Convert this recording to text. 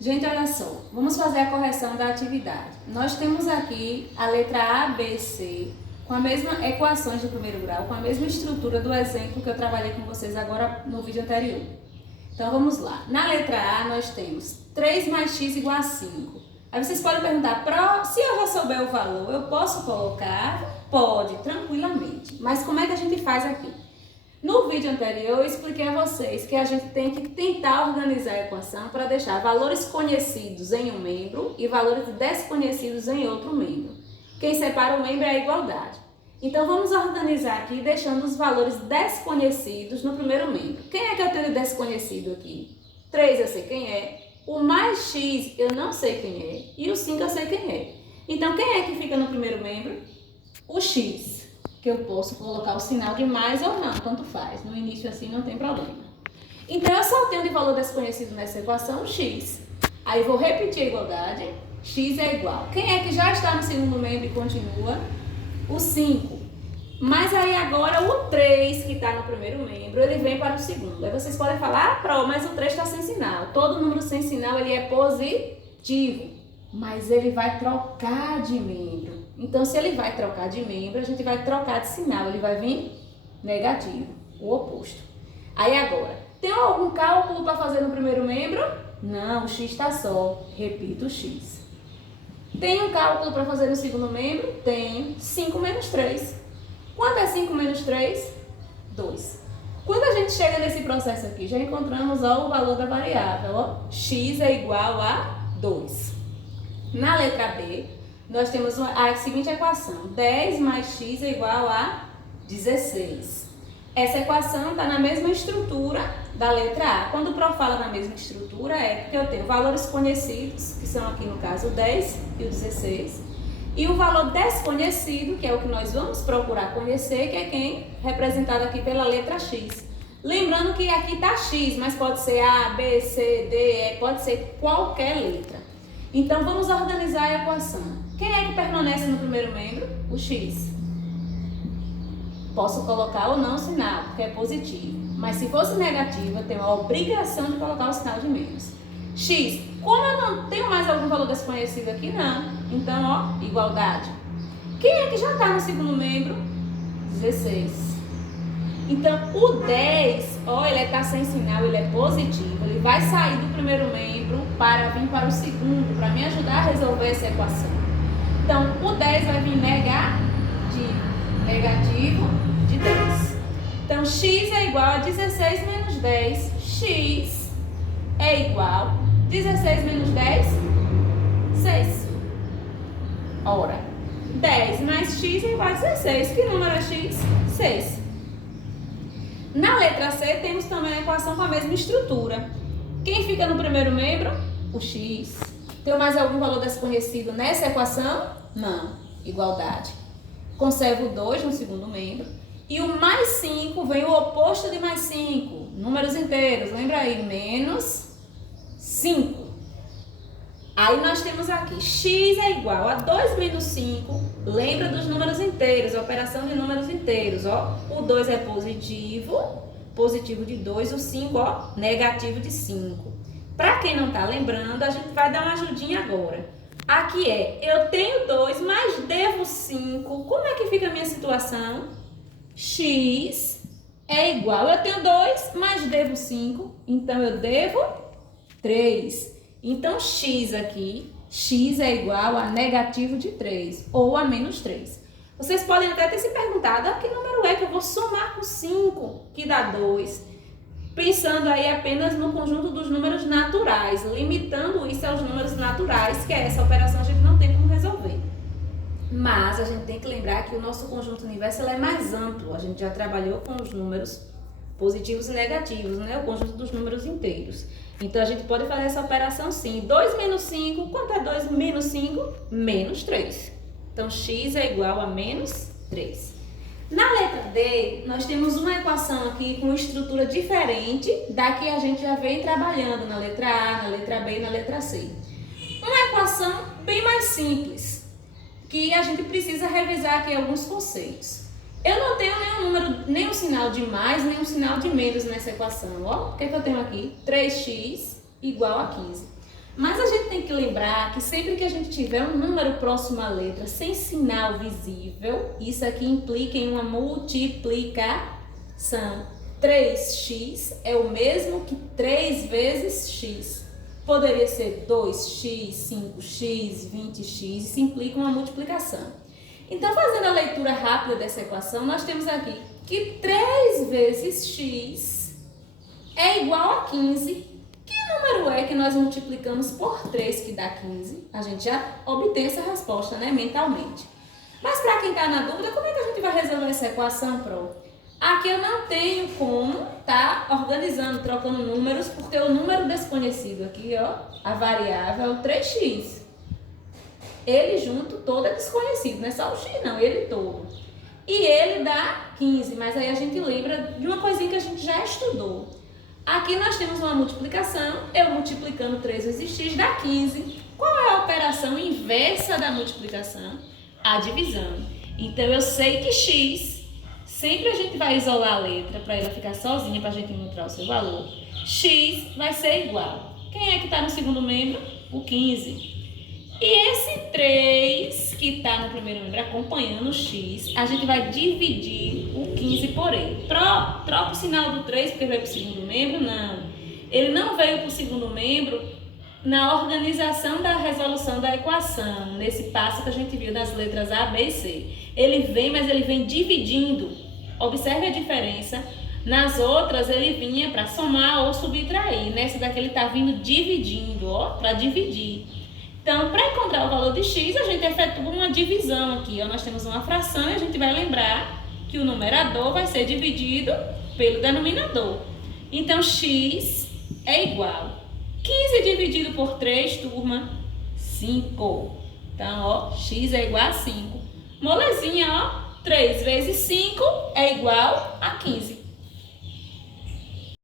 Gente, olha só, vamos fazer a correção da atividade. Nós temos aqui a letra A, B, C, com a mesma equações de primeiro grau, com a mesma estrutura do exemplo que eu trabalhei com vocês agora no vídeo anterior. Então vamos lá. Na letra A nós temos 3 mais x igual a 5. Aí vocês podem perguntar, se eu já souber o valor, eu posso colocar? Pode, tranquilamente. Mas como é que a gente faz aqui? No vídeo anterior eu expliquei a vocês que a gente tem que tentar organizar a equação para deixar valores conhecidos em um membro e valores desconhecidos em outro membro. Quem separa o membro é a igualdade. Então vamos organizar aqui deixando os valores desconhecidos no primeiro membro. Quem é que eu tenho desconhecido aqui? 3 eu sei quem é, o mais x eu não sei quem é e o 5 eu sei quem é. Então quem é que fica no primeiro membro? O x, que eu posso colocar o sinal de mais ou não, tanto faz. No início assim não tem problema. Então eu só tenho de valor desconhecido nessa equação o x. Aí vou repetir a igualdade, x é igual. Quem é que já está no segundo membro e continua? O 5. Mas aí agora o 3 que está no primeiro membro, ele vem para o segundo. Aí vocês podem falar, mas o 3 está sem sinal. Todo número sem sinal ele é positivo, mas ele vai trocar de membro. Então se ele vai trocar de membro, a gente vai trocar de sinal, ele vai vir negativo, o oposto. Aí agora, tem algum cálculo para fazer no primeiro membro? Não, o x está só, repito o x. Tem um cálculo para fazer no segundo membro? Tenho. 5 menos 3. Quanto é 5 menos 3? 2. Quando a gente chega nesse processo aqui, já encontramos o valor da variável. X é igual a 2. Na letra B, nós temos a seguinte equação. 10 mais x é igual a 16. Essa equação está na mesma estrutura da letra A. Quando o prof fala na mesma estrutura, é porque eu tenho valores conhecidos, que são aqui no caso o 10 e o 16, e o valor desconhecido, que é o que nós vamos procurar conhecer, que é quem? Representado aqui pela letra X. Lembrando que aqui está X, mas pode ser A, B, C, D, E, pode ser qualquer letra. Então vamos organizar a equação. Quem é que permanece no primeiro membro? O X. Posso colocar ou não o sinal, porque é positivo. Mas se fosse negativo, eu tenho a obrigação de colocar o sinal de menos. X, como eu não tenho mais algum valor desconhecido aqui, não. Então, igualdade. Quem é que já está no segundo membro? 16. Então, o 10, ele está sem sinal, ele é positivo. Ele vai sair do primeiro membro para vir para o segundo, para me ajudar a resolver essa equação. Então, o 10 vai vir negativo de 10. Então, x é igual a 16 menos 10. X é igual a 16 menos 10, 6. Ora, 10 mais x é igual a 16. Que número é x? 6. Na letra C, temos também a equação com a mesma estrutura. Quem fica no primeiro membro? O x. Tem mais algum valor desconhecido nessa equação? Não. Igualdade. Conservo o 2 no segundo membro. E o mais 5 vem o oposto de mais 5. Números inteiros. Lembra aí? Menos 5. Aí nós temos aqui, x é igual a 2 menos 5. Lembra dos números inteiros, a operação de números inteiros, O 2 é positivo de 2, o 5, negativo de 5. Para quem não está lembrando, a gente vai dar uma ajudinha agora. Aqui eu tenho 2, mas devo 5. Como é que fica a minha situação? X é igual, eu tenho 2, mas devo 5, então eu devo 3. Então, x aqui, x é igual a negativo de 3, ou a menos 3. Vocês podem até ter se perguntado, que número é que eu vou somar com 5, que dá 2? Pensando aí apenas no conjunto dos números naturais, limitando isso aos números naturais, que essa operação a gente não tem como resolver. Mas a gente tem que lembrar que o nosso conjunto universo é mais amplo. A gente já trabalhou com os números positivos e negativos, né? O conjunto dos números inteiros. Então, a gente pode fazer essa operação sim. 2 menos 5, quanto é 2 menos 5? Menos 3. Então, x é igual a menos 3. Na letra D, nós temos uma equação aqui com estrutura diferente da que a gente já vem trabalhando na letra A, na letra B e na letra C. Uma equação bem mais simples, que a gente precisa revisar aqui alguns conceitos. Eu não tenho nenhum número, nem um sinal de mais, nem um sinal de menos nessa equação. O que eu tenho aqui? 3x igual a 15. Mas a gente tem que lembrar que sempre que a gente tiver um número próximo à letra sem sinal visível, isso aqui implica em uma multiplicação. 3x é o mesmo que 3 vezes x. Poderia ser 2x, 5x, 20x, isso implica uma multiplicação. Então, fazendo a leitura rápida dessa equação, nós temos aqui que 3 vezes x é igual a 15. Que número é que nós multiplicamos por 3 que dá 15? A gente já obtém essa resposta, né, mentalmente. Mas para quem está na dúvida, como é que a gente vai resolver essa equação, Pro? Aqui eu não tenho como tá organizando, trocando números, porque o número desconhecido aqui, ó, a variável é o 3x. Ele junto todo é desconhecido, não é só o x não, ele todo. E ele dá 15, mas aí a gente lembra de uma coisinha que a gente já estudou. Aqui nós temos uma multiplicação, eu multiplicando 3 vezes x dá 15. Qual é a operação inversa da multiplicação? A divisão. Então eu sei que x, sempre a gente vai isolar a letra para ela ficar sozinha, para a gente encontrar o seu valor. X vai ser igual. Quem é que está no segundo membro? O 15. E esse 3 que está no primeiro membro acompanhando o x, a gente vai dividir o 15 por ele. Troca o sinal do 3 porque veio para o segundo membro? Não. Ele não veio para o segundo membro na organização da resolução da equação, nesse passo que a gente viu das letras A, B e C. Ele vem, mas ele vem dividindo. Observe a diferença. Nas outras ele vinha para somar ou subtrair. Nessa daqui ele está vindo dividindo, ó, para dividir. Então, para encontrar o valor de x, a gente efetua uma divisão aqui. Ó. Nós temos uma fração e a gente vai lembrar que o numerador vai ser dividido pelo denominador. Então, x é igual. 15 dividido por 3, turma, 5. Então, ó, x é igual a 5. Molezinha, ó, 3 vezes 5 é igual a 15.